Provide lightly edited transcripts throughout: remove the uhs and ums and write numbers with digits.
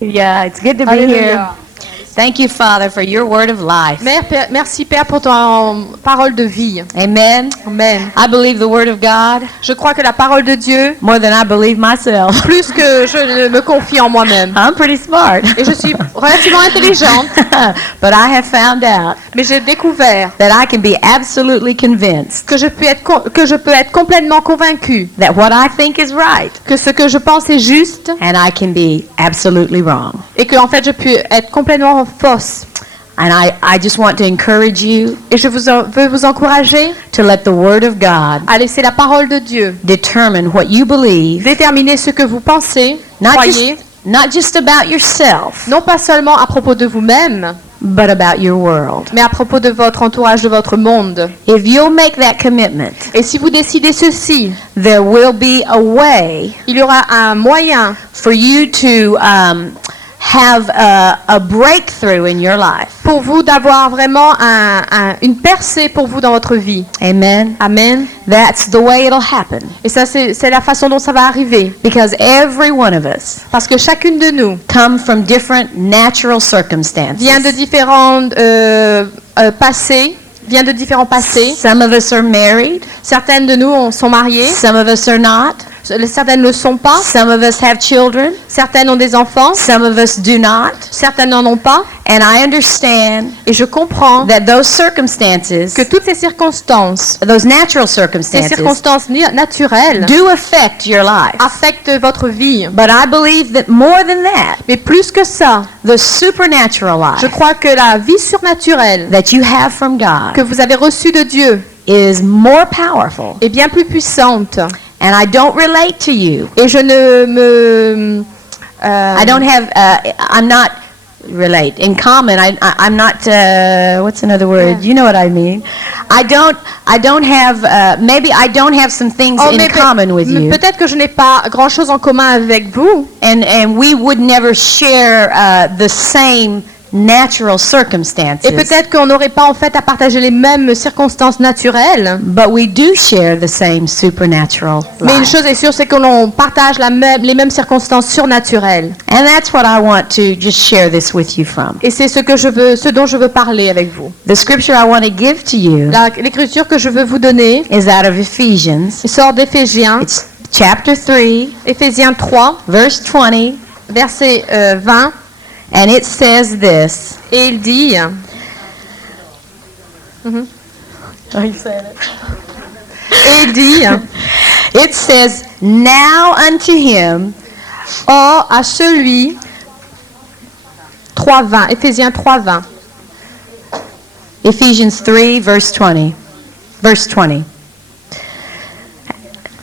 Yeah, it's good to be Alléluia. here. Thank you, Father, for your word of life. Merci Père pour ton parole de vie. Amen. Amen. I believe the word of God Je crois que la parole de Dieu, more than I believe myself. plus que je ne me confie en moi-même. I'm pretty smart. Et je suis relativement intelligente, But I have found out mais j'ai découvert that I can be absolutely convinced que je peux être complètement convaincue that what I think is right, que ce que je pense est juste and I can be absolutely wrong. et que en fait je peux être complètement fausse. And I just want to encourage you Et je veux vous encourager to let the word of God à laisser la parole de Dieu determine what you believe, déterminer ce que vous pensez, croyez, not just about yourself, non pas seulement à propos de vous-même, but about your world. mais à propos de votre entourage, de votre monde. If you'll make that commitment, Et si vous décidez ceci, there will be a way il y aura un moyen for you to have a breakthrough in your life. pour vous d'avoir vraiment une percée pour vous dans votre vie. Amen. Amen. That's the way it'll happen. Et ça, c'est la façon dont ça va arriver. Because every one of us Parce que chacune de nous come from different natural circumstances. vient de différents passés, vient de différents passés. Some of us are married. Certaines de nous sont mariées, Some of us are not. certaines ne le sont pas. Some of us have children. Certaines ont des enfants, Some of us do not. certaines n'en ont pas. And I understand Et je comprends that those circumstances, que toutes ces circonstances, those natural ces circumstances, circonstances naturelles, do affect your life. affectent votre vie. But I believe that more than that, Mais plus que ça, the supernatural je life crois que la vie surnaturelle that you have from God que vous avez reçue de Dieu is more powerful. est bien plus puissante. And I don't relate to you. Et je ne me... I don't have, I'm not, relate, in common, I'm not, what's another word? Yeah. You know what I mean. I don't have, maybe I don't have some things Oh, in mais common with you. peut-être que je n'ai pas grand-chose en commun avec vous. And we would never share the same natural circumstances. Et peut-être qu'on n'aurait pas en fait à partager les mêmes circonstances naturelles. But we do share the same supernatural Mais une life. chose est sûre, c'est que l'on partage les mêmes circonstances surnaturelles. And that's what I want to just share this with you from. Et c'est ce dont je veux parler avec vous. The scripture I want to give to you L'écriture que je veux vous donner is out of Ephesians. sort d'Éphésiens, It's chapter 3, Éphésiens 3, verse 20, verset 20, and it says this. et il dit, It says, now unto him, Or à celui, 3:20, Éphésiens 3:20, Ephesians 3, verse 20. Verse 20.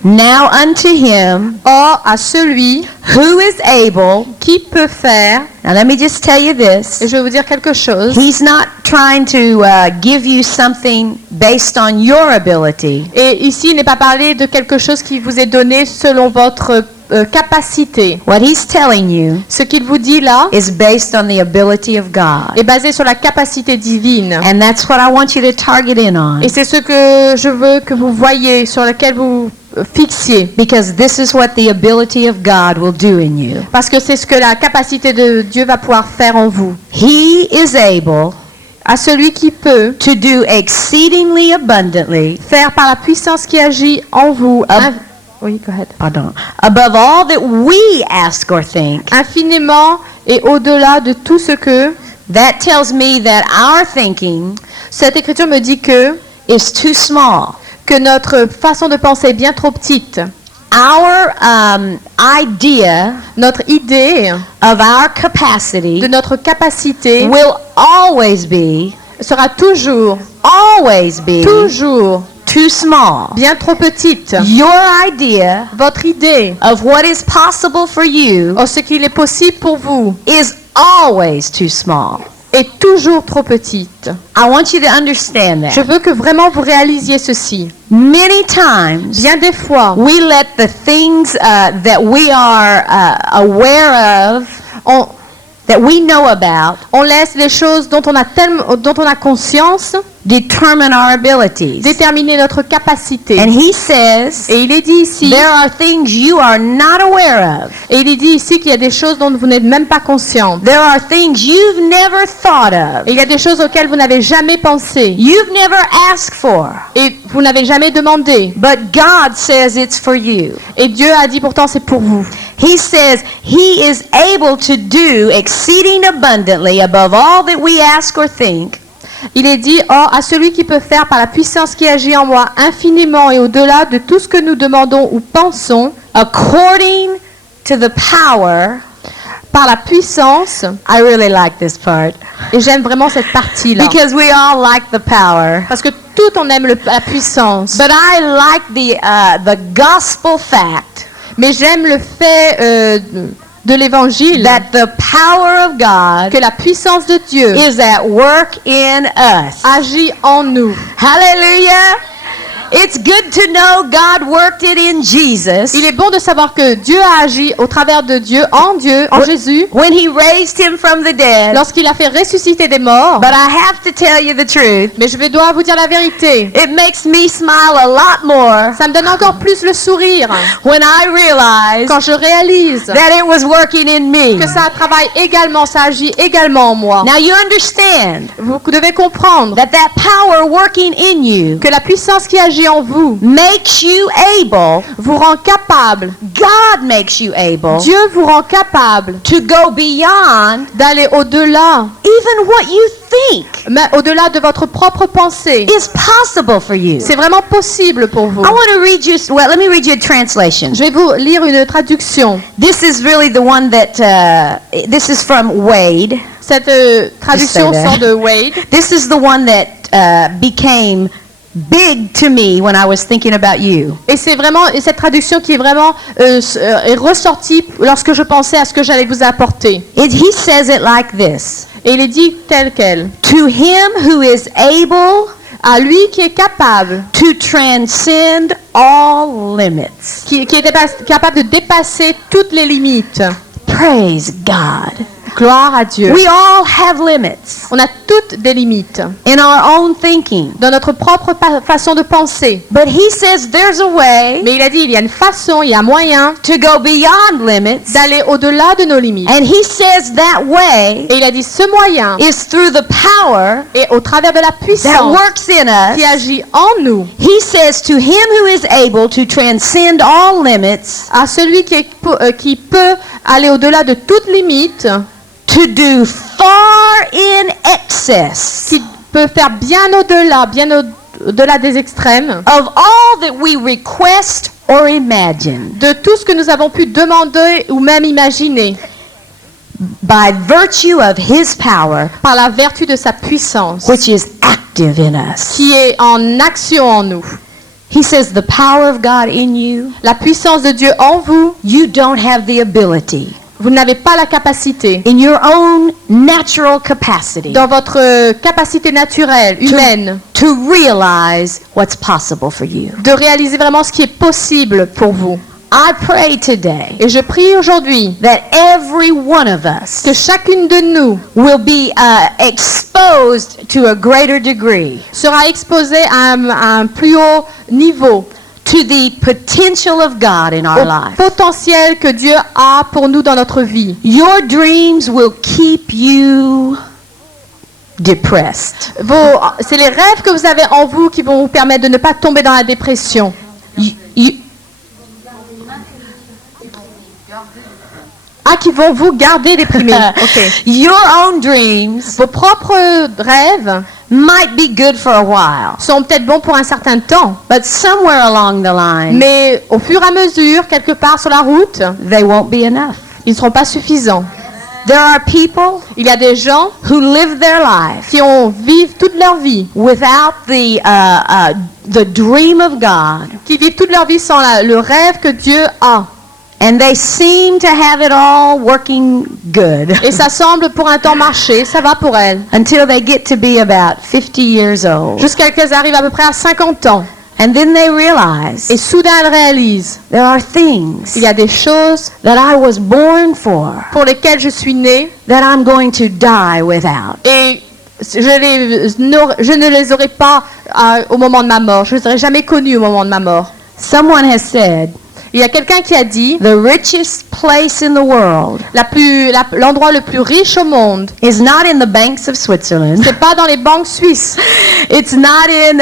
Now unto him or à celui who is able, qui peut faire, now let me just tell you et this, je vais vous dire quelque chose, he's not trying to give you something based on your ability. et ici il n'est pas parlé de quelque chose qui vous est donné selon votre capacité. What he's telling you Ce qu'il vous dit là is based on the ability of God. est basé sur la capacité divine. And that's what I want you to target in on. Et c'est ce que je veux que vous voyez, sur lequel vous fixiez. Because this is what the ability of God will do in you. Parce que c'est ce que la capacité de Dieu va pouvoir faire en vous. He is able À celui qui peut to do exceedingly abundantly, faire par la puissance qui agit en vous. Oui, go ahead. pardon, above all that we ask or think. Infiniment et au-delà de tout ce que... That tells me that our thinking Cette écriture me dit que is too small. notre façon de penser est bien trop petite. Our idea Notre idée of our capacity de notre capacité will always be sera toujours too small. bien trop petite. Your idea Votre idée of what is possible for you en ce qu'il est possible pour vous is always too small. est toujours trop petite. I want you to understand Je that. veux que vraiment vous réalisiez ceci. Many times Bien des fois, we let the things that we are aware of, that we know about, on laisse les choses dont on a conscience, determine our abilities. déterminer notre capacité. And he says, Et il est dit ici, there are things you are not aware of. et il est dit ici qu'il y a des choses dont vous n'êtes même pas consciente. There are things you've never thought of. Et il y a des choses auxquelles vous n'avez jamais pensé. You've never asked for. Et vous n'avez jamais demandé. But God says it's for you. Et Dieu a dit pourtant c'est pour vous. He says he is able to do exceeding abundantly above all that we ask or think, Il est dit, or, à celui qui peut faire par la puissance qui agit en moi infiniment et au-delà de tout ce que nous demandons ou pensons, according to the power. par la puissance, I really like this part et j'aime vraiment cette partie-là. because we all like the power. Parce que tout on aime la puissance. But I like the gospel fact Mais j'aime le fait de l'évangile that the power of God que la puissance de Dieu is at work in us. agit en nous. Hallelujah. It's good to know God worked it in Jesus Il est bon de savoir que Dieu a agi au travers de Dieu, en Jésus, when he raised him from the dead. lorsqu'il a fait ressusciter des morts. But I have to tell you the truth. Mais dois vous dire la vérité. It makes me smile a lot more Ça me donne encore plus le sourire when I realize quand je réalise that it was working in me. que ça travaille également, ça agit également en moi. Now you understand Vous devez comprendre that power working in you que la puissance qui agit en vous makes you able, vous rend capable. God makes you able Dieu vous rend capable to go beyond d'aller au-delà, even what you think mais au-delà de votre propre pensée. is possible for you. C'est vraiment possible pour vous. I want to read you, well, let me read you a translation. Je vais vous lire une traduction. This is really the one that, this is from Wade. Cette traduction Just say that. sort de Wade. This is the one that became big to me when I was thinking about you. Et c'est vraiment cette traduction qui est vraiment est ressortie lorsque je pensais à ce que j'allais vous apporter. He says it like this. Et il est dit tel quel. To him who is able À lui qui est capable, to transcend all limits. qui est capable de dépasser toutes les limites. Praise God. Gloire à Dieu. We all have limits On a toutes des limites in our own thinking. dans notre propre façon de penser. But he says there's a way Mais il a dit il y a une façon, il y a un moyen to go beyond limits. d'aller au-delà de nos limites. And he says that way Et il a dit ce moyen is through the power est au travers de la that puissance works in qui us. agit en nous. He says to him who is able to transcend all limits, À celui qui peut aller au-delà de toute limite, to do far in excess qui peut faire bien au-delà des extrêmes, of all that we request or imagine, de tout ce que nous avons pu demander ou même imaginer, by virtue of his power, par la vertu de sa puissance, which is active in us. qui est en action en nous. He says the power of God in you, La puissance de Dieu en vous, you don't have the ability vous n'avez pas la capacité, in your own natural capacity dans votre capacité naturelle, humaine, to realize what's possible for you. de réaliser vraiment ce qui est possible pour vous. I pray today Et je prie aujourd'hui that every one of us que chacune de nous will be exposed to a greater degree sera exposée à un plus haut niveau to the potential of God in our au life. potentiel que Dieu a pour nous dans notre vie. Your dreams will keep you depressed. C'est les rêves que vous avez en vous qui vont vous permettre de ne pas tomber dans la dépression. Qui vont vous garder déprimé. Okay. Your own dreams Vos propres rêves might be good for a while, sont peut-être bons pour un certain temps, but somewhere along the line, mais au fur et à mesure, quelque part sur la route, they won't be enough. ils ne seront pas suffisants. There are people Il y a des gens who live their life qui vivent toute leur vie, without the dream of God, qui vivent toute leur vie sans le rêve que Dieu a. and they seem to have it all working good Et ça semble pour un temps marcher, ça va pour elles. until they get to be about 50 years old. Jusqu'à qu'elles arrivent à peu près à 50 ans. And then they realize Et soudain elles réalisent, there are things il y a des choses that I was born for pour lesquelles je suis née that I'm going to die without. et je ne les aurais pas au moment de ma mort. Je ne les aurais jamais connus au moment de ma mort. Someone has said, Il y a quelqu'un qui a dit, the richest place in the world l'endroit le plus riche au monde, is not in the banks of Switzerland. c'est pas dans les banques suisses, It's not in,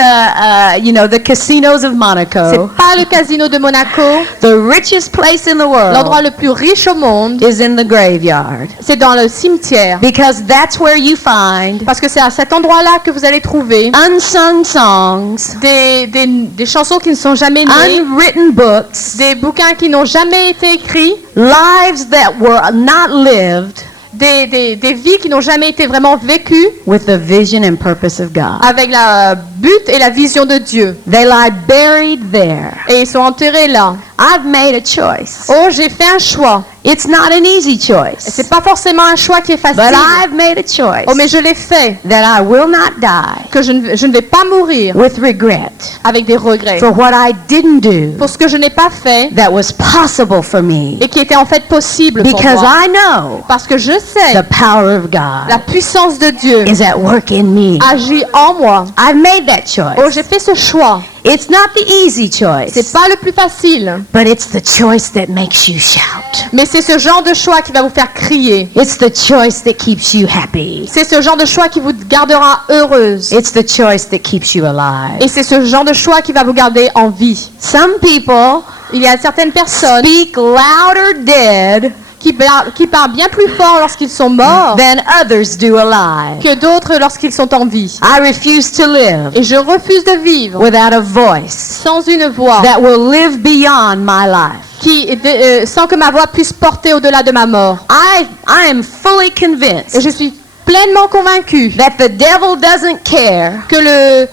the casinos of c'est Monaco. pas le casino de Monaco. The richest place in the L'endroit world le plus riche au monde, is in the graveyard. c'est dans le cimetière. Because that's where you find Parce que c'est à cet endroit-là que vous allez trouver unsung songs, des chansons qui ne sont jamais nées, unwritten books, des bouquins qui n'ont jamais été écrits, lives that were not lived des vies qui n'ont jamais été vraiment vécues with the vision and purpose of God. avec la but et la vision de Dieu. They lie buried there. Et ils sont enterrés là. I've made a choice. Oh, j'ai fait un choix. It's not an easy Et choice, c'est pas forcément un choix qui est but facile. I've made a choice Oh, mais je l'ai fait. that I will not die Que je ne vais pas mourir with regret avec des regrets. for what I didn't do Pour ce que je n'ai pas fait that was possible for me, et qui était en fait possible pour because moi. I know Parce que je sais the power of la God puissance de Dieu is at work in me. agit en moi. I've made that Oh, choice. j'ai fait ce choix. It's not the easy C'est choice, pas le plus facile, but it's the choice that makes you shout. mais c'est ce genre de choix qui va vous faire crier. It's the choice that keeps you happy. C'est ce genre de choix qui vous gardera heureuse. It's the choice that keeps you alive. Et c'est ce genre de choix qui va vous garder en vie. Some people Il y a certaines personnes speak louder dead qui parlent bien plus fort lorsqu'ils sont morts than others do alive. que d'autres lorsqu'ils sont en vie. I refuse to live Et je refuse de vivre without a voice sans une voix that will live beyond my life. sans que ma voix puisse porter au-delà de ma mort. I am fully Et convinced je suis pleinement convaincue that the devil doesn't care que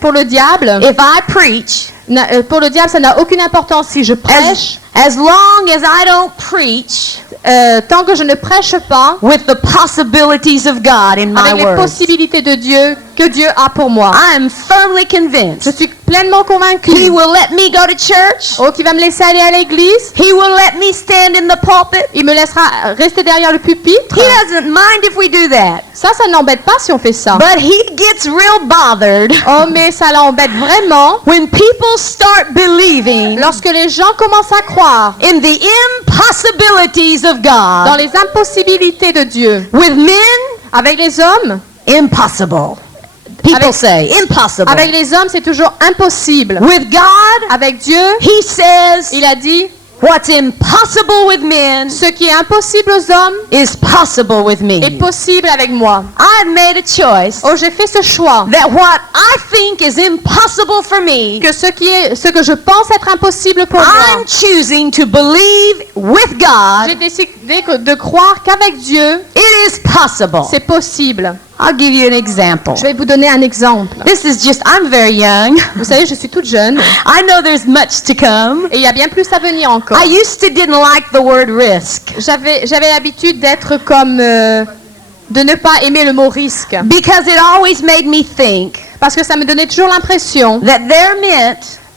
pour le diable, if I preach pour le diable, ça n'a aucune importance si je prêche, as long as I don't preach tant que je ne prêche pas with the possibilities of God in my avec les words. possibilités de Dieu que Dieu a pour moi. I am firmly Je convinced suis pleinement He convaincue. will let me go to church. Oh, qui va me laisser aller à l'église, He will let me stand in the pulpit. il me laissera rester derrière le pupitre. He doesn't mind if we do that. Ça n'embête pas si on fait ça. But he gets real bothered Oh, mais ça l'embête vraiment when people start believing lorsque les gens commencent à croire in the impossibilities of dans God. les impossibilités de Dieu. With men, Avec les hommes, impossible. People Avec- say impossible. avec les hommes, c'est toujours impossible. With God, Avec Dieu, he says il a dit, what's impossible with men ce qui est impossible aux hommes is possible with est me. possible avec moi. I've made a choice Oh, j'ai fait ce choix that what I think is impossible for me, que ce que je pense être impossible pour moi, I'm choosing to believe with j'ai God décidé de croire qu'avec Dieu, it is possible. c'est possible. I'll give you an example. Je vais vous donner un exemple. This is just, I'm very young. Vous savez, je suis toute jeune I know there's much to come. et il y a bien plus à venir encore. I used to didn't like the word risk J'avais l'habitude d'être comme de ne pas aimer le mot risque because it always made me think parce que ça me donnait toujours l'impression that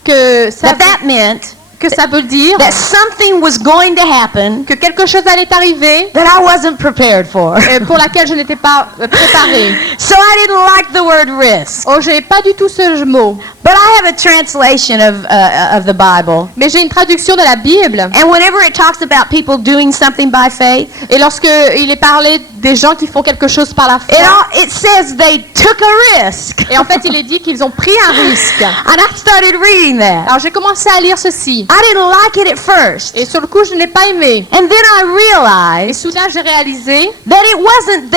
que that meant que ça veut dire that something was going to happen que quelque chose allait arriver that I wasn't prepared for. pour laquelle je n'étais pas préparée. So I didn't like the word risk. Oh, je n'ai pas du tout ce mot. But I have a translation of the Bible. Mais j'ai une traduction de la Bible. And whenever it talks about people doing something by faith, Et lorsque il est parlé des gens qui font quelque chose par la foi, it says they took a risk. et en fait il est dit qu'ils ont pris un risque. And I started reading that. Alors j'ai commencé à lire ceci. I didn't like it at first. Et sur le coup, je n'ai pas aimé. And then I Et realized soudain, j'ai réalisé that it wasn't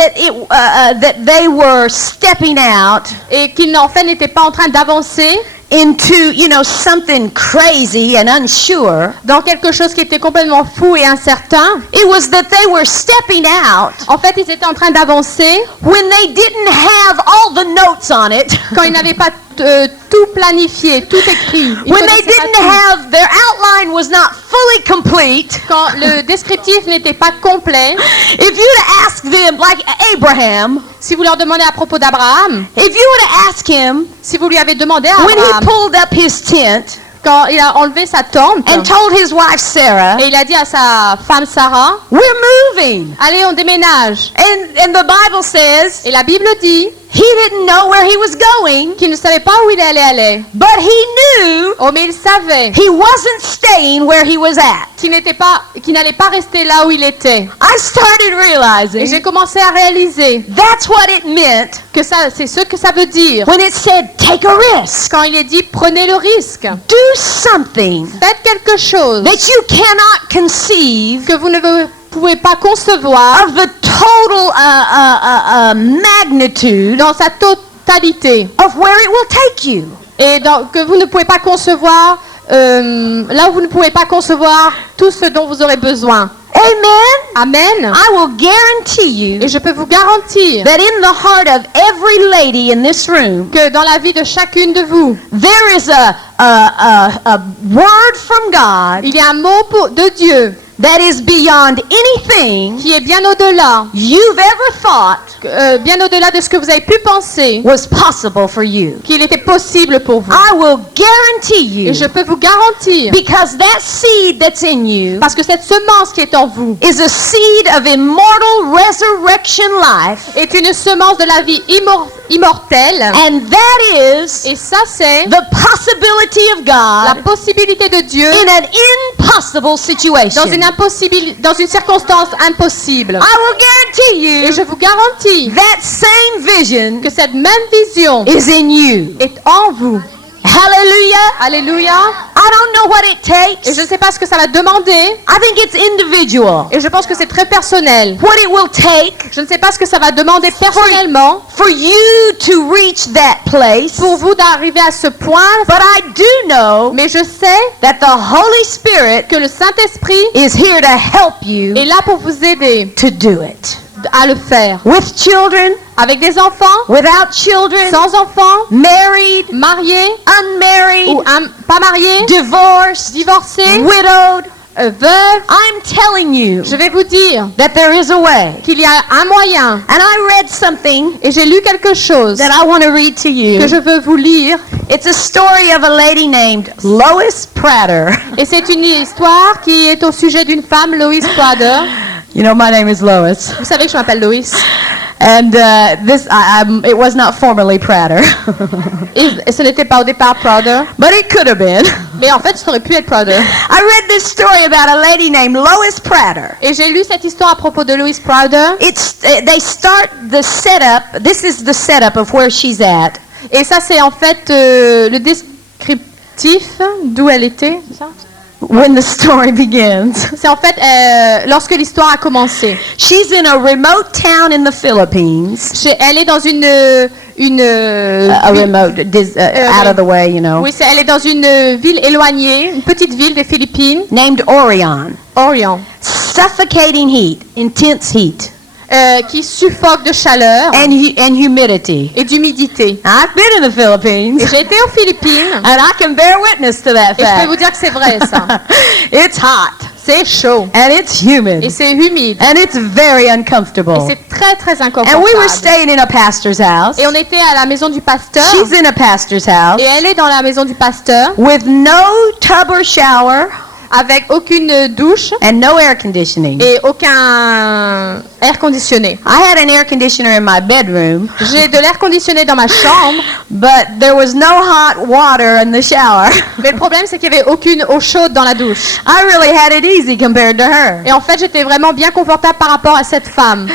that they were stepping out et qu'ils en fait n'étaient pas en train d'avancer into, something crazy and unsure. dans quelque chose qui était complètement fou et incertain. It was that they were stepping out En fait, ils étaient en train d'avancer when they didn't have all the notes on it. quand ils n'avaient pas tout planifié, tout écrit. Ils When they connaissaient pas didn't tout. have, their outline was not fully complete. Quand le descriptif n'était pas complet. If you'd ask them, like Abraham, Si vous leur demandez à propos d'Abraham, if you were to ask him si vous lui avez demandé à when he Abraham, pulled up his tent quand il a enlevé sa tente and told his wife Sarah, et il a dit à sa femme Sarah, we're moving. allez, on déménage. And the Bible says Et la Bible dit he didn't know where he was going, qu'il ne savait pas où il allait aller. but he knew Oh, mais il savait he wasn't staying where he was at. qu'il n'allait pas rester là où il était. I started Et realizing j'ai commencé à réaliser that's what it meant que c'est ce que ça veut dire when it said take a risk. quand il est dit prenez le risque. Do something Faites quelque chose that you cannot conceive que vous ne pouvez pas concevoir of the total magnitude dans sa totalité of where it will take you. et que vous ne pouvez pas concevoir là où vous ne pouvez pas concevoir tout ce dont vous aurez besoin. Amen. Amen. I will guarantee you Et je peux vous garantir that in the heart of every lady in this room, que dans la vie de chacune de vous, there is a word from God il y a un mot de Dieu that is beyond anything qui est bien au-delà, you've ever thought bien au-delà de ce que vous avez pu penser was possible for you. qu'il était possible pour vous. I will guarantee you, Et je peux vous garantir, because that seed that's in you parce que cette semence qui est en vous is a seed of immortal resurrection life, est une semence de la vie immortelle. and that is Et ça, c'est the possibility of la God possibilité de Dieu in an impossible situation. dans une circonstance impossible. I will guarantee Et you je vous garantis that same vision que cette même vision is in you. est en vous. Hallelujah. Alléluia. I don't know what it Et takes. je ne sais pas ce que ça va demander. I think it's individual. Et je pense que c'est très personnel. What it will take Je ne sais pas ce que ça va demander personnellement for you to reach that place. pour vous d'arriver à ce point. But I do know Mais je sais that the Holy Spirit que le Saint-Esprit is here to help you est là pour vous aider to do it. à le faire. With children, Avec des enfants, without children, sans enfants, married, mariés unmarried, ou pas mariés, divorced, divorcés, widowed. veuves. I'm telling you Je vais vous dire that there is a way. qu'il y a un moyen. And I read something Et j'ai lu quelque chose that I want to read to you. que je veux vous lire. It's a story of a lady named Lois Prater. Et c'est une histoire qui est au sujet d'une femme, Lois Prater. You know, my name is Lois. Vous savez que je m'appelle Lois. And it was not formerly Prater. Et ce n'était pas au départ Prater. But it could have been. Mais en fait, ça aurait pu être Prater. I read this story about a lady named Lois Prater. Et j'ai lu cette histoire à propos de Lois Prater. They start the setup. This is the setup of where she's at. Et ça, c'est en fait le descriptif d'où elle était. C'est ça? When the story begins. C'est en fait lorsque l'histoire a commencé. She's in a remote town in the Philippines. Elle est dans une A remote, out of the way, you know. oui, elle est dans une ville éloignée, une petite ville des Philippines, Named Orion. Orion, Suffocating heat, intense heat, qui suffoque de chaleur and humidity. et d'humidité. I've been in the Et Philippines, j'ai été aux Philippines and I can bear witness to that et je peux fact. vous dire que c'est vrai ça. It's hot, C'est chaud and it's humid, et c'est humide and it's very et uncomfortable. c'est très très And inconfortable. we were staying in a pastor's house. Et on était à la maison du pasteur She's in a pastor's house et elle est dans la maison du pasteur with no tub or shower avec aucune douche and no air conditioning. et aucun air conditionné. I had an air conditioner in my bedroom, J'ai de l'air conditionné dans ma chambre, but there was no hot water in the shower. mais le problème c'est qu'il n'y avait aucune eau chaude dans la douche. I really had it easy compared to her. Et en fait, j'étais vraiment bien confortable par rapport à cette femme.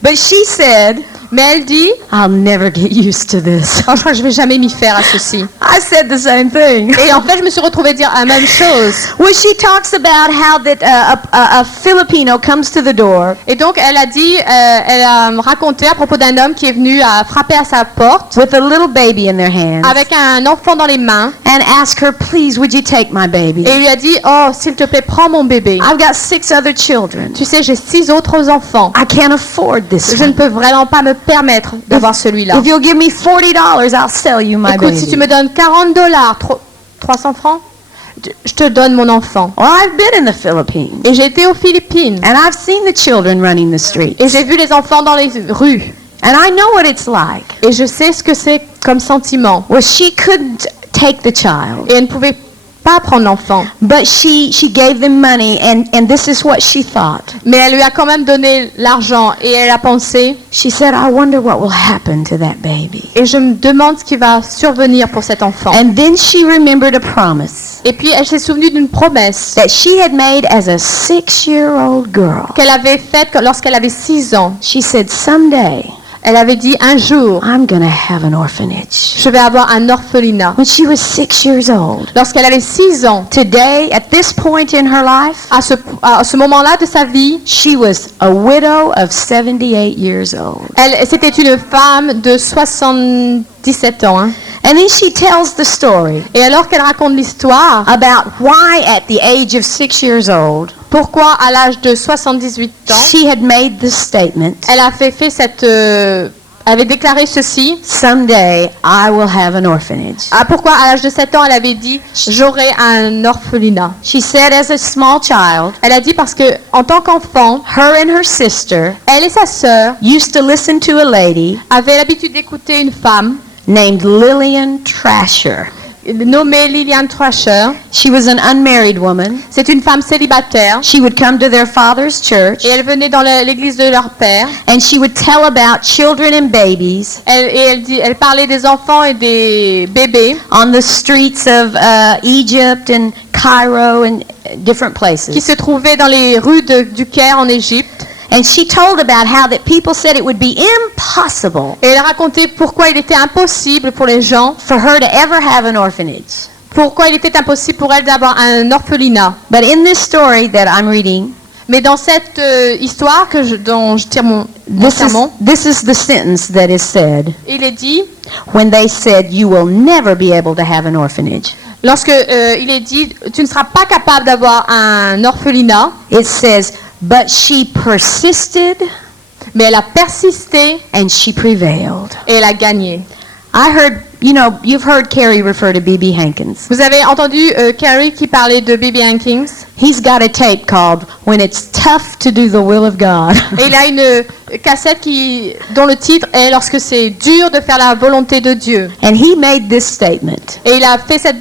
But she said, Mais elle dit, I'll never get used to this. oh, je crois que je vais jamais m'y faire à ceci. I said the same thing. Et en fait, je me suis retrouvée dire la même chose. Well, she talks about how that a Filipino comes to the door Et donc, elle a dit, elle a raconté à propos d'un homme qui est venu à frapper à sa porte with a little baby in their hands avec un enfant dans les mains and ask her, please, would you take my baby? et il lui a dit, oh, s'il te plaît, prends mon bébé. I've got 6 other children. Tu sais, j'ai 6 autres enfants. I can't afford this Je ne one. peux vraiment pas me permettre d'avoir celui-là. If you'll give me $40, I'll sell you my Écoute, si tu baby. me donnes $40, 300 francs, je te donne mon enfant. Well, I've been in the Philippines, Et j'ai été aux Philippines and I've seen the children running the street, et j'ai vu les enfants dans les rues. and I know what it's like. Et je sais ce que c'est comme sentiment. Well, she couldn't take the child. Et elle ne pouvait pas prendre l'enfant. But she gave them money, and this is what she thought. Mais elle lui a quand même donné l'argent et elle a pensé, She said, I wonder what will happen to that baby. et je me demande ce qui va survenir pour cet enfant. And then she remembered a promise Et puis elle s'est souvenue d'une promesse that she had made as a 6-year-old girl. qu'elle avait faite lorsqu'elle avait 6 ans. She said, someday Elle avait dit, un jour, I'm going to have an orphanage. je vais avoir un orphelinat. When she was 6 years old. Lorsqu'elle avait 6 ans, Today, at this point in her life, à ce moment-là de sa vie, she was a widow of 78 years old. c'était une femme de 77 ans. Hein. And then she tells the story Et alors qu'elle raconte l'histoire, about why at the age of 6 years old, pourquoi à l'âge de 78 ans, she had made this statement, elle avait déclaré ceci. someday I will have an orphanage. Pourquoi à l'âge de 7 ans, elle avait dit, j'aurai un orphelinat. She said as a small child, Elle a dit parce que en tant qu'enfant, her and her sister elle et sa sœur used to listen to a lady avaient l'habitude d'écouter une femme named Lillian Trasher. nommée Lillian Trasher. She was an unmarried woman. C'est une femme célibataire She would come to their father's church et elle venait dans l'église de leur père. and she would tell about children and babies Elle parlait des enfants et des bébés on the streets of Egypt and Cairo and different qui places. se trouvaient dans les rues du Caire en Égypte. And she told about how that people said it would be impossible Et elle racontait pourquoi il était impossible pour les gens, for her to ever have an orphanage. pourquoi il était impossible pour elle d'avoir un orphelinat. But in this story that I'm reading, Mais dans cette histoire dont je tire mon sermon, this is the sentence that is said il est dit, when they said, you will never be able to have an orphanage. lorsque il est dit, tu ne seras pas capable d'avoir un orphelinat, It says, but she persisted mais elle a persisté and she prevailed. et elle a gagné. I heard, you've heard Carrie refer to B.B. Hankins. Vous avez entendu Carrie qui parlait de B.B. Hankins? He's got a tape called When It's Tough to Do the Will of God. Et il a une cassette dont le titre est Lorsque c'est dur de faire la volonté de Dieu. And he made this statement. Et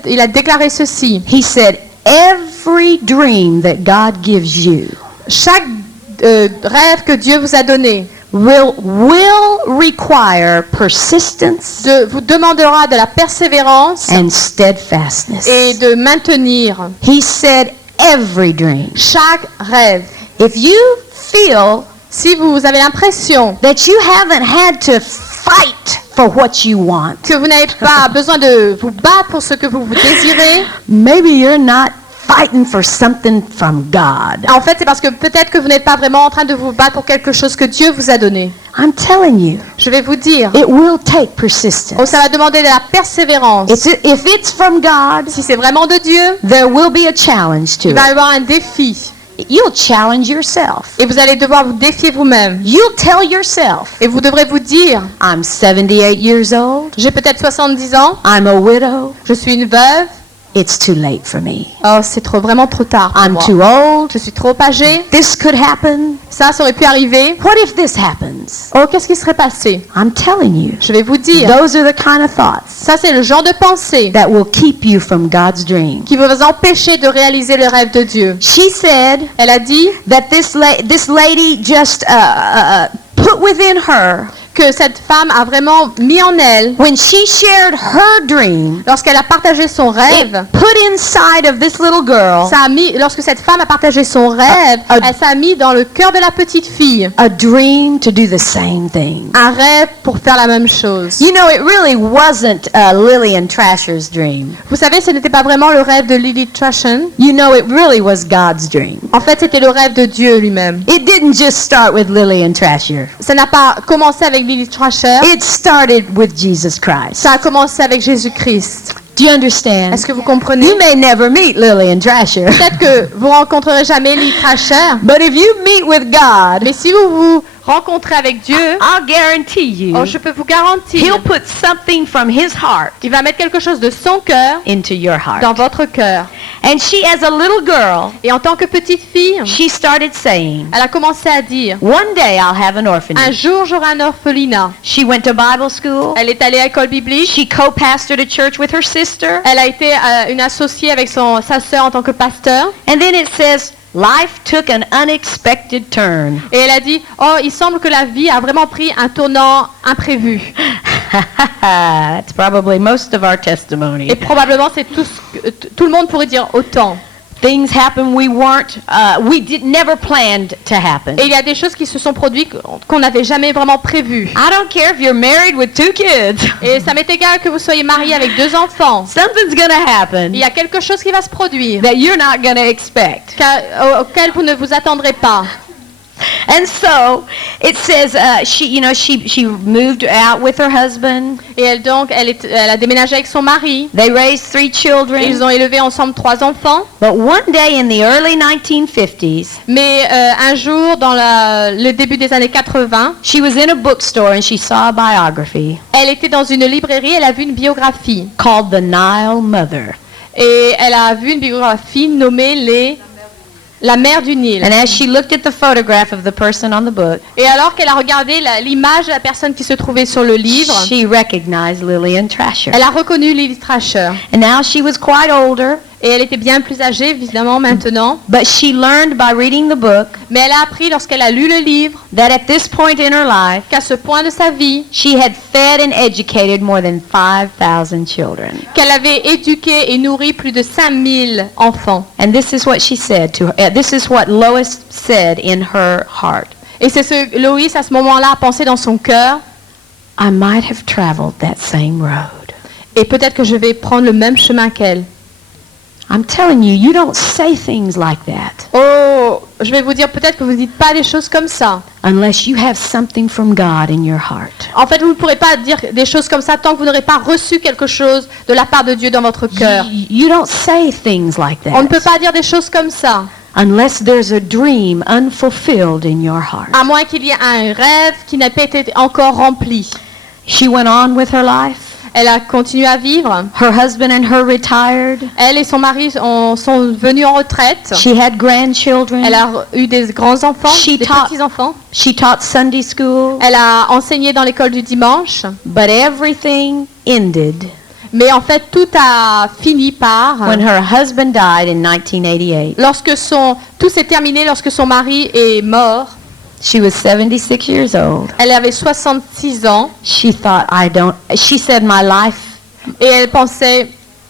il a déclaré ceci. He said, every dream that God gives you Chaque rêve que Dieu vous a donné will require persistence vous demandera de la persévérance and steadfastness. et de maintenir He said, every dream. chaque rêve. If you feel Si vous avez l'impression that you haven't had to fight for what you want, que vous n'avez pas besoin de vous battre pour ce que vous désirez, maybe you're not fighting for something from God. en fait, c'est parce que peut-être que vous n'êtes pas vraiment en train de vous battre pour quelque chose que Dieu vous a donné. I'm telling you, Je vais vous dire, it will take persistence. ça va demander de la persévérance. If it's from God, Si c'est vraiment de Dieu, there will be a challenge to il va y it. avoir un défi. You'll challenge yourself. Et vous allez devoir vous défier vous-même. You'll tell yourself, Et vous devrez vous dire, I'm 78 years old, j'ai peut-être 70 ans, I'm a widow, je suis une veuve. it's too late for me. Oh, c'est vraiment trop tard pour I'm moi. too old, Je suis trop âgée. this could happen. Ça aurait pu arriver. What if this happens? Oh, qu'est-ce qui serait passé? I'm telling you, Je vais vous dire. those are the kind of thoughts Ça, c'est le genre de pensée that will keep you from God's dream. qui va vous empêcher de réaliser le rêve de Dieu. She said Elle a dit that this lady just put within her, que cette femme a vraiment mis en elle, when she shared her dream, lorsqu'elle a partagé son it rêve, put inside of this little girl lorsque cette femme a partagé son rêve, elle s'est mis dans le cœur de la petite fille a dream to do the same thing. un rêve pour faire la même chose. You know, it really wasn't Lillian Trasher's dream. Vous savez, ce n'était pas vraiment le rêve de Lily Trashen. You know, it really was God's dream. En fait, c'était le rêve de Dieu lui-même. It didn't just start with Lillian Trasher. Ça n'a pas commencé avec Lily Trasher. It started with Jesus Christ. Ça a commencé avec Jésus-Christ. Do you understand? Est-ce que vous comprenez? You may never meet Lillian Trasher, Peut-être que vous rencontrerez jamais Lily Trasher, but if you meet with God, mais si vous vous rencontrez avec Dieu, I'll guarantee you, je peux vous garantir, He'll put something from His heart il va mettre quelque chose de son cœur into your heart. dans votre cœur. And she, as a little girl, Et en tant que petite fille, she started saying, elle a commencé à dire, one day I'll have an un orphanage. jour j'aurai un orphelinat. She went to Bible school. Elle est allée à l'école biblique. She co-pastored a church with her sister. Elle a été une associée avec sa sœur en tant que pasteur. And then it says, life took an unexpected turn. Et elle a dit, oh, il semble que la vie a vraiment pris un tournant imprévu. That's probably most of our testimony. Et probablement c'est tout le monde pourrait dire autant. Things happen never planned to happen. Et il y a des choses qui se sont produites qu'on n'avait jamais vraiment prévues. I don't care if you're married with 2 kids. Et ça m'est égal que vous soyez marié avec 2 enfants. Something's gonna happen Il y a quelque chose qui va se produire that you're not gonna expect. auquel vous ne vous attendrez pas. And so it says she moved out with her husband. Et elle a déménagé avec son mari. They raised 3 Et children. ils ont élevé ensemble 3 enfants. But one day in the early 1950s, Mais un jour, dans le début des années 80, she was in a bookstore and she saw a biography elle était dans une librairie, elle a vu une biographie. called The Nile Mother. Et elle a vu une biographie nommée La mère du Nil. And as she looked at the photograph of the person on the book, Et alors qu'elle a regardé l'image de la personne qui se trouvait sur le livre, she recognized Lillian Trasher. elle a reconnu Lily Trasher. And now she was quite older, Et elle était bien plus âgée, évidemment, maintenant. but she learned by reading the book Mais elle a appris, lorsqu'elle a lu le livre, that at this point in her life, qu'à ce point de sa vie, she had fed and educated more than 5,000 children. qu'elle avait éduqué et nourri plus de 5000 enfants. And this is what she said to her. This is what Lois said in her heart. Et c'est ce que Loïs, à ce moment-là, a pensé dans son cœur. I might have traveled that same road. Et peut-être que je vais prendre le même chemin qu'elle. I'm telling you, you don't say things like that Oh, je vais vous dire, peut-être que vous ne dites pas des choses comme ça. unless you have something from God in your heart. En fait, vous ne pourrez pas dire des choses comme ça tant que vous n'aurez pas reçu quelque chose de la part de Dieu dans votre cœur. You don't say things like On ne peut that pas dire des choses comme ça, unless there's a dream unfulfilled in your heart. à moins qu'il y ait un rêve qui n'a pas été encore rempli. She went on with her life. Elle a continué à vivre. Her husband and her retired. Elle et son mari sont venus en retraite. She had grandchildren. Elle a eu des grands-enfants, She des taught- petits-enfants. She taught Sunday school. Elle a enseigné dans l'école du dimanche. But everything ended Mais en fait, tout a fini par... when her husband died in 1988. Tout s'est terminé lorsque son mari est mort. She was 76 years old. Elle avait 66 ans She said, my life, et elle pensait,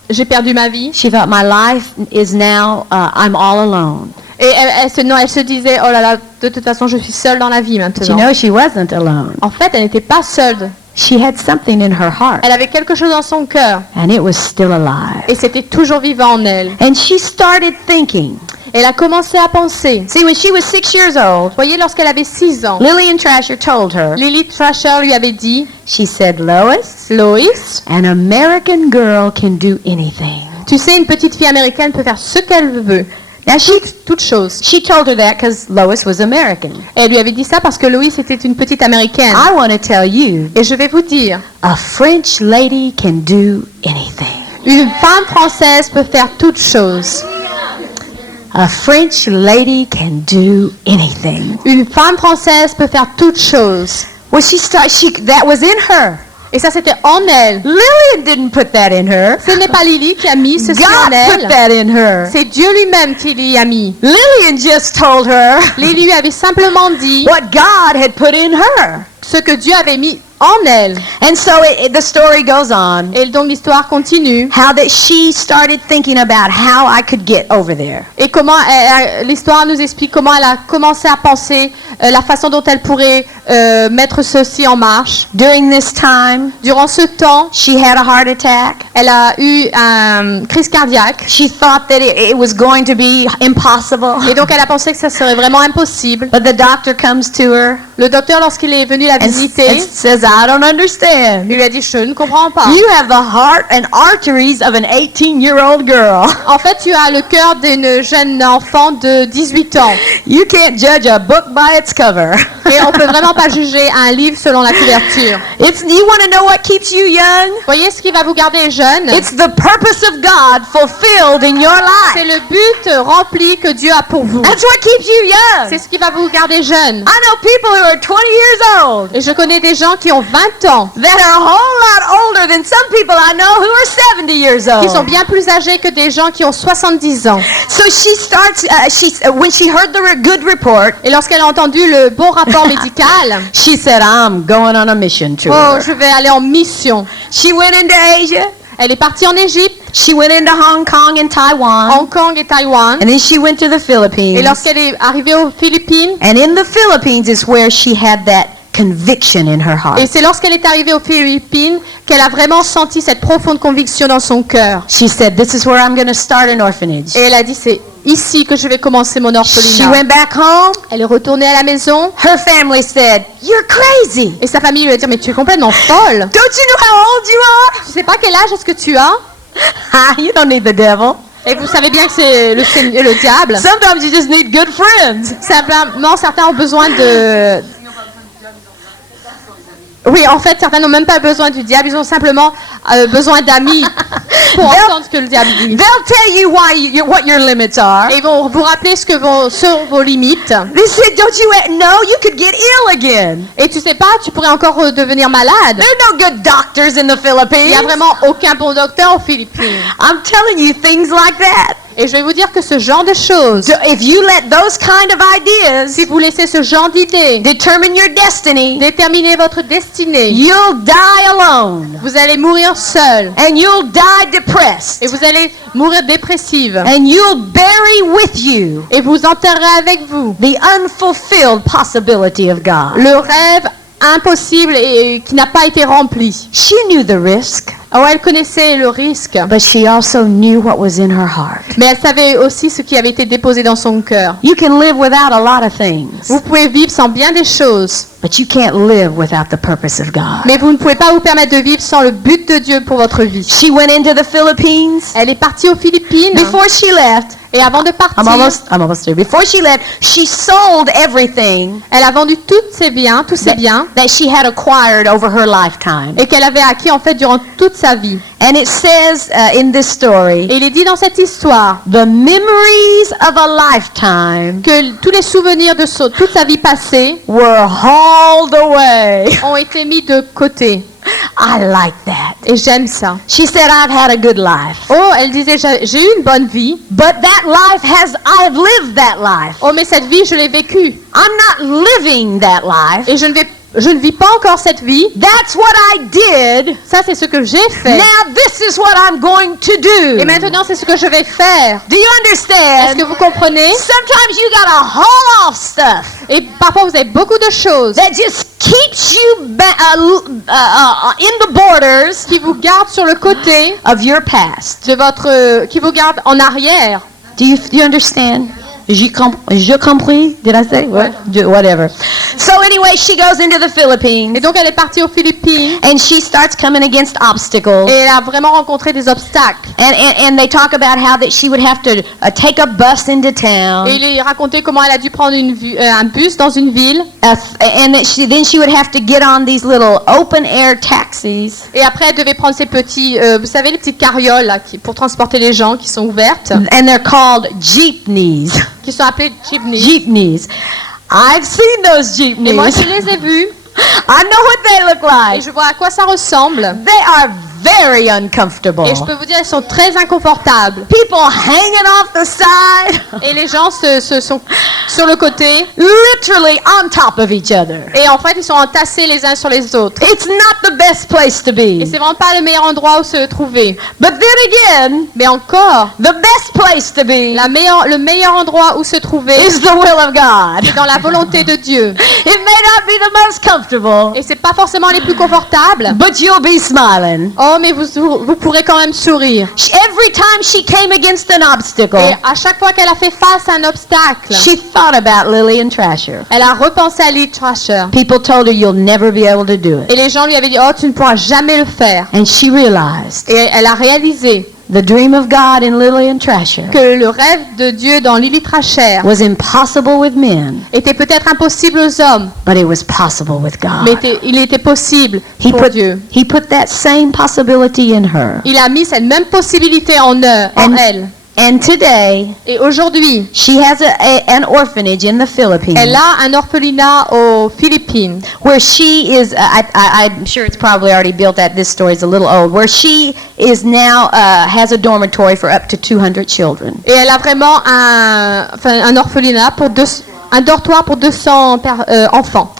j'ai perdu ma vie. she thought, my life is now, I'm all alone. Et elle se disait, oh là là, de toute façon, je suis seule dans la vie But you maintenant. know, she wasn't alone. En fait, elle n'était pas seule. She had something in her heart, Elle avait quelque chose dans son cœur and it was still alive. et c'était toujours vivant en elle. And she started thinking. Elle a commencé à penser. See, when she was 6 years old, Vous voyez, lorsqu'elle avait 6 ans, Lillian Trasher told her, Lily Trasher lui avait dit, she said, Lois, Loïs, an American girl can do anything. tu sais, une petite fille américaine peut faire ce qu'elle veut. Now, Toute chose. she told her that because Lois was American. Et elle lui avait dit ça parce que Loïs était une petite américaine. I want to tell you, Et je vais vous dire, a French lady can do anything. une femme française peut faire toute chose. A French lady can do anything. Une femme française peut faire toute chose. Well, that was in her. Et ça, c'était en elle. Lillian didn't put that in her. Ce n'est pas Lily qui a mis ceci en God put elle. that in her. C'est Dieu lui-même qui l'y a mis. Lillian just told her Lily lui avait simplement dit what God had put in her. ce que Dieu avait mis en elle. And so the story goes on. Et donc l'histoire continue. How that she started thinking about how I could get over there. Et comment l'histoire nous explique comment elle a commencé à penser la façon dont elle pourrait mettre ceci en marche. During this time, Durant ce temps, she had a heart attack. elle a eu une crise cardiaque. She thought that it was going to be impossible. Et donc elle a pensé que ça serait vraiment impossible. But the doctor comes to her Le docteur, lorsqu'il est venu la and visiter, says, I don't understand. Il lui a dit, je ne comprends pas. You have the heart and arteries of an 18-year-old girl. En fait, tu as le cœur d'une jeune enfant de 18 ans. You can't judge a book by its cover. Et on peut vraiment pas juger un livre selon la couverture. You want to know what keeps you young? Voyez ce qui va vous garder jeune. It's the purpose of God fulfilled in your C'est life. le but rempli que Dieu a pour vous. That's what keeps you young. C'est ce qui va vous garder jeune. I know people who are 20 years old Et je connais des gens qui ont 20 ans, that are a whole lot older than some people I know who are 70 years qui sont old. bien plus âgés que des gens qui ont 70 ans. So she starts, when she heard the good report, Et lorsqu'elle a entendu le bon rapport médical, she said, I'm going on a mission tour. oh, je vais aller en mission. She went into Asia. Elle est partie en Égypte, She went into Hong Kong and Taiwan. Hong Kong et Taïwan. And then she went to the Et Philippines. lorsqu'elle est arrivée aux Philippines, And in the Philippines is where she had that conviction in her heart. et c'est lorsqu'elle est arrivée aux Philippines qu'elle a vraiment senti cette profonde conviction dans son cœur. She said, this is where I'm going to start an orphanage. Et elle a dit, c'est ici que je vais commencer mon She orphelinat. went back home. Elle est retournée à la maison Her family said, you're crazy. et sa famille lui a dit, mais tu es complètement folle. Don't you know how old you are? Tu sais pas quel âge est-ce que tu as? You don't need the devil. Et vous savez bien que c'est le diable. Sometimes you just need good friends. Simplement, certains ont besoin de... Oui, en fait, certains n'ont même pas besoin du diable, ils ont simplement besoin d'amis pour entendre ce que le diable dit. They'll tell you what your limits are. Et ils vont vous rappeler ce que sont vos limites. They said, don't you know you could get ill again? Et tu sais pas, tu pourrais encore devenir malade. There are no good doctors in the Il n'y a Philippines. vraiment aucun bon docteur aux Philippines. I'm telling you things like that. Et je vais vous dire que ce genre de choses, So if you let those kind of ideas si vous laissez ce genre d'idées determine your destiny, déterminer votre destinée, you'll die alone. vous allez mourir seul. And you'll die depressed. Et vous allez mourir dépressive. And you'll bury with you Et vous enterrerez avec vous the unfulfilled possibility of God. le rêve impossible et qui n'a pas été rempli. She knew the risk, Oh, elle connaissait le risque, but she also knew what was in her heart. mais elle savait aussi ce qui avait été déposé dans son cœur. You can live without a lot of things, Vous pouvez vivre sans bien des choses, but you can't live without the purpose of God. mais vous ne pouvez pas vous permettre de vivre sans le but de Dieu pour votre vie. She went into the Philippines. Elle est partie aux Philippines Before she left, et avant de partir, I'm almost there. Before she left, she sold everything elle a vendu tous ses biens that she had acquired over her lifetime. et qu'elle avait acquis en fait durant toute sa vie. And it says in this story, Et il est dit dans cette histoire the memories of a lifetime que tous les souvenirs de toute sa vie passée were hauled away. ont été mis de côté. I like that. Et j'aime ça. She said, I've had a good life. Oh, elle disait, j'ai eu une bonne vie. But that life I've lived that life. Oh, mais cette vie, je l'ai vécue. I'm not living that life. Et je ne vis pas encore cette vie. That's what I did. Ça, c'est ce que j'ai fait. Now this is what I'm going to do. Et maintenant, c'est ce que je vais faire. Do you Est-ce understand? que vous comprenez? Sometimes you gotta haul off stuff Et parfois, vous avez beaucoup de choses that just keeps you in the borders qui vous gardent sur le côté of your past. de votre... qui vous gardent en arrière. Do you understand? Je compris? Did I say? What? Whatever. So anyway, she goes into the Philippines Et donc, elle est partie aux Philippines and she starts coming against obstacles. et elle a vraiment rencontré des obstacles. And they talk about how that she would have to take a bus into town. Et il est raconté comment elle a dû prendre un bus dans une ville. And that then she would have to get on these little open air taxis. Et après, elle devait prendre ces petits, vous savez, les petites carrioles là, pour transporter les gens qui sont ouvertes, And they're called jeepneys. qui sont appelées jeepneys. Jeepneys. I've seen those Et moi, jeepneys. je les ai vus I know what they look et like. je vois à quoi ça ressemble. They are very uncomfortable. Et je peux vous dire, elles sont très inconfortables. People hanging off the side, Et les gens se sont sur le côté. literally on top of each other. Et en fait, ils sont entassés les uns sur les autres. It's not the best place to Et be. c'est vraiment pas le meilleur endroit où se trouver. But then again, Mais encore, the best place to be le meilleur endroit où se trouver, is the will of God. c'est dans la volonté de Dieu. It may not be the most comfortable, Et c'est pas forcément les plus confortables. but you'll be smiling. Oh, Oh, mais vous pourrez quand même sourire. Every time she came against an obstacle, Et à chaque fois qu'elle a fait face à un obstacle, she thought about Lillian Trasher. elle a repensé à Lee Trasher. People told her, you'll never be able to do it. Et les gens lui avaient dit, oh, tu ne pourras jamais le faire. And she realized Et elle a réalisé the dream of God in Lillian Trasher que le rêve de Dieu dans Lily Trasher was impossible with men, était peut-être impossible aux hommes, but it was possible with mais God. il était possible He pour Dieu. put that same possibility in her. Il a mis cette même possibilité en elle. And today, Et aujourd'hui, she has an orphanage in the Philippines elle a un orphelinat aux Philippines. where she is, I'm sure it's probably already built at this story, it's a little old, where she is now, has a dormitory for up to 200 children. Et elle a vraiment un orphelinat un dortoir pour 200 enfants.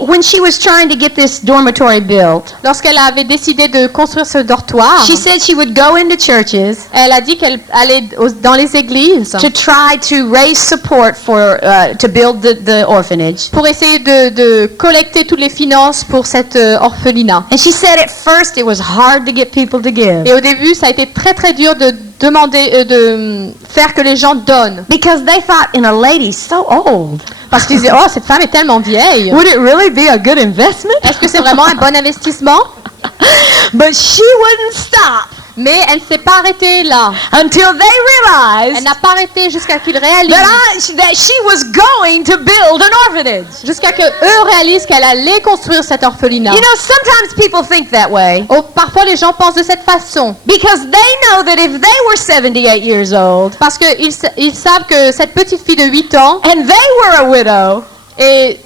When she was trying to get this dormitory built, Lorsqu'elle avait décidé de construire ce dortoir, she said she would go into churches elle a dit qu'elle allait dans les églises to try to raise support for, to build the orphanage. pour essayer de collecter toutes les finances pour cet orphelinat. And she said at first it was hard to get people to give Et au début, ça a été très très dur de demander, de faire que les gens donnent. because they thought, and a lady so old, Parce qu'ils disaient, oh, cette femme est tellement vieille. would it really be a good investment? Est-ce que c'est vraiment un bon investissement? But she wouldn't stop Mais elle ne s'est pas arrêtée là. until they Elle realized n'a pas arrêté jusqu'à qu'ils réalisent, that she was going to build an orphanage. jusqu'à que eux réalisent qu'elle allait construire cet orphelinat. You know, sometimes people think that way Oh, parfois les gens pensent de cette façon because they know that if they were 78 years old parce qu'ils ils savent que cette petite fille de 8 ans and they were a widow et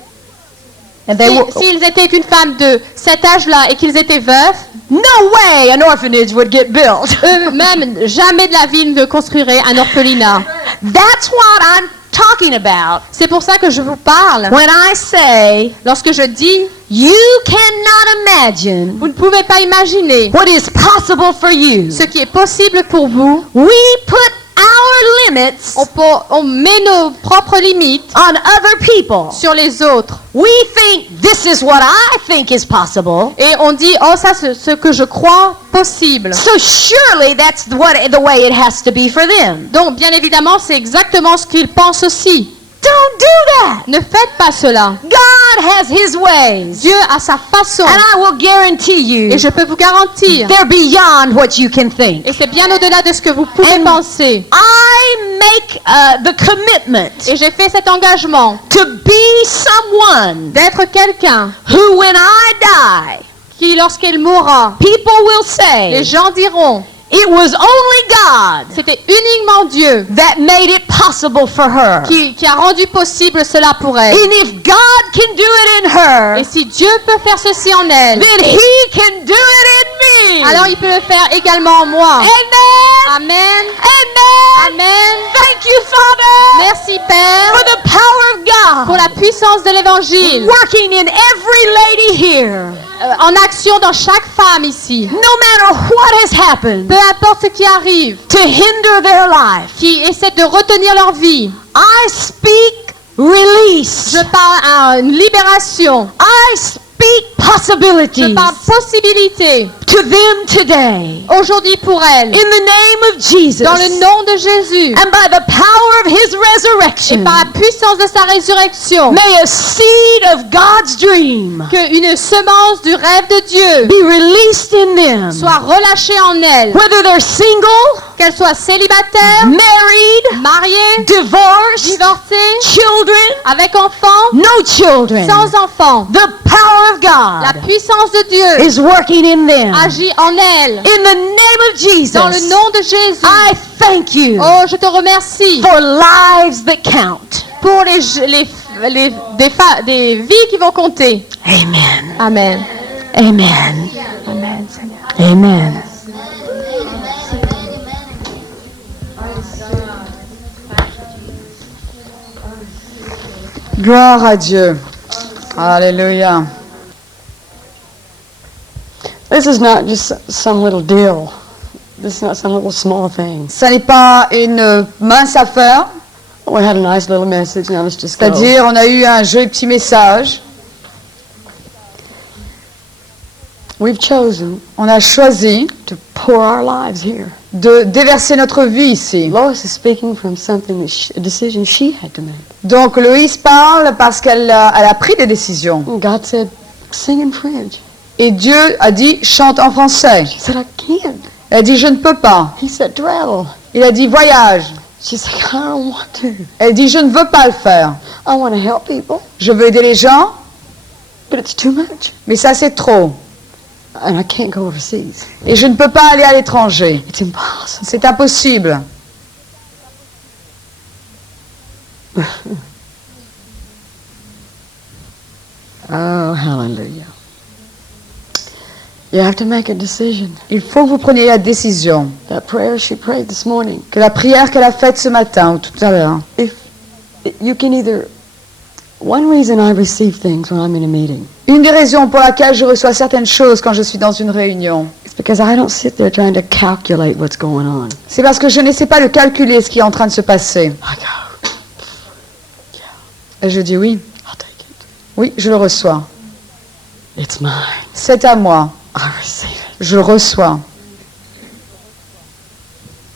and they were, s'ils étaient une femme de cet âge-là et qu'ils étaient veufs, no way an orphanage would get built. eux-mêmes jamais de la vie ne construiraient un orphelinat. That's what I'm talking about C'est pour ça que je vous parle. when I say Lorsque je dis, you cannot imagine vous ne pouvez pas imaginer what is possible for you. ce qui est possible pour vous. We put our limits On met nos propres limites on other people. sur les autres. We think this is what I think is possible. Et on dit, oh, ça c'est ce que je crois possible. So surely that's the way it has to be for them. Donc, bien évidemment, c'est exactement ce qu'ils pensent aussi. Don't do that. Ne faites pas cela. God has his ways. Dieu a sa façon. And I will guarantee you Et je peux vous garantir, they're beyond what you can think. et c'est bien au-delà de ce que vous pouvez And penser. I make the commitment Et j'ai fait cet engagement to be someone d'être quelqu'un who, when I die, qui, lorsqu'il mourra, people will les say, gens diront, it was only God c'était uniquement Dieu that made it possible for her. qui a rendu possible cela pour elle. And if God can do it in her, Et si Dieu peut faire ceci en elle, then He can do it in me. alors il peut le faire également en moi. Amen. Amen. Amen. Amen. Thank you, Father, Merci Père for the power of pour God la puissance de l'évangile working in every lady here. en action dans chaque femme ici. No matter what has happened Peu importe ce qui arrive, to hinder their life, qui essaie de retenir leur vie. I speak release. Je parle à une libération. I speak Je possibilities parle possibilité to them today. aujourd'hui pour elle. In the name of Jesus. Dans le nom de Jésus And by the power of His et resurrection, par la puissance de sa résurrection, may a seed of God's dream qu'une semence du rêve de Dieu be released in them. soit relâchée en elle. Whether they're single, Qu'elle soit célibataire, married, mariée, divorced, divorcée, children, avec enfants, no children. sans enfants. The power of La God puissance de Dieu is working in them. agit en elle. In the name of Jesus, Dans le nom de Jésus. I thank you Oh, je te remercie for lives that count. pour des vies qui vont compter. Amen. Amen. Amen. Amen, Seigneur. Amen. Gloire à Dieu. Alléluia. This is not just some little deal. This is not some little small thing. Ça n'est pas une mince affaire. We had a nice little message. Now let's just go. C'est-à-dire, on a eu un joli petit message. We've chosen On a choisi to pour our lives here. de déverser notre vie ici. Lois is speaking from something, a decision she had to make. Donc Loïse parle parce elle a pris des décisions. And God said, sing in French. Et Dieu a dit, chante en français. She said, I can't. Elle a dit, je ne peux pas. He said, travel. Il a dit, voyage. She's like, I don't want to. Elle dit, je ne veux pas le faire. I want to help people, Je veux aider les gens, but it's too much. mais ça c'est trop. And I can't go overseas. Et je ne peux pas aller à l'étranger. It's impossible. C'est impossible. Oh, hallelujah. You have to make a decision. Il faut que vous preniez la décision. That prayer she prayed this morning, Que la prière qu'elle a faite ce matin ou tout à l'heure, if you can either, one reason I receive things when I'm in a meeting une des raisons pour laquelle je reçois certaines choses quand je suis dans une réunion, is because I don't sit there trying to calculate what's going on. c'est parce que je n'essaie pas de calculer ce qui est en train de se passer. I go, Et je dis oui, I'll take it. oui, je le reçois. It's mine. C'est à moi, I receive it. je le reçois.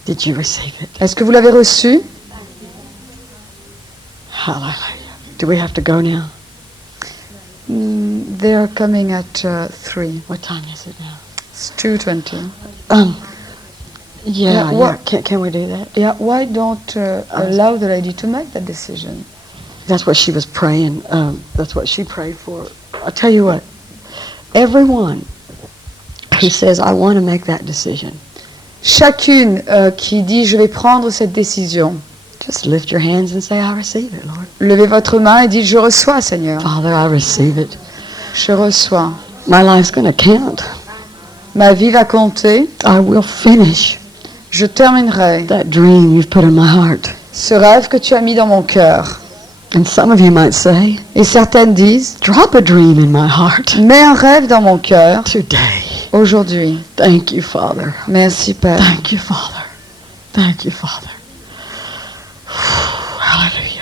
Did you receive it? Est-ce que vous l'avez reçu? Hallelujah. Do we have to go now? They are coming at 3. What time is it now? It's 2:20. Yeah, what- Can we do that? Yeah, why don't allow the lady to make that decision? That's what she was praying. That's what she prayed for. I'll tell you what. Everyone who says, I want to make that decision, Chacune qui dit je vais prendre cette décision, just lift your hands and say, I receive it, Lord. levez votre main et dites je reçois, Seigneur. Father, I receive it. Je reçois. My life's going to count. Ma vie va compter. I will finish Je terminerai that dream you've put in my heart. ce rêve que tu as mis dans mon cœur. And some of you might say, Et certaines disent drop a dream in my heart mets un rêve dans mon cœur today. aujourd'hui. Thank you, Father. Merci, Père. Thank you, Father. Thank you, Father. Hallelujah.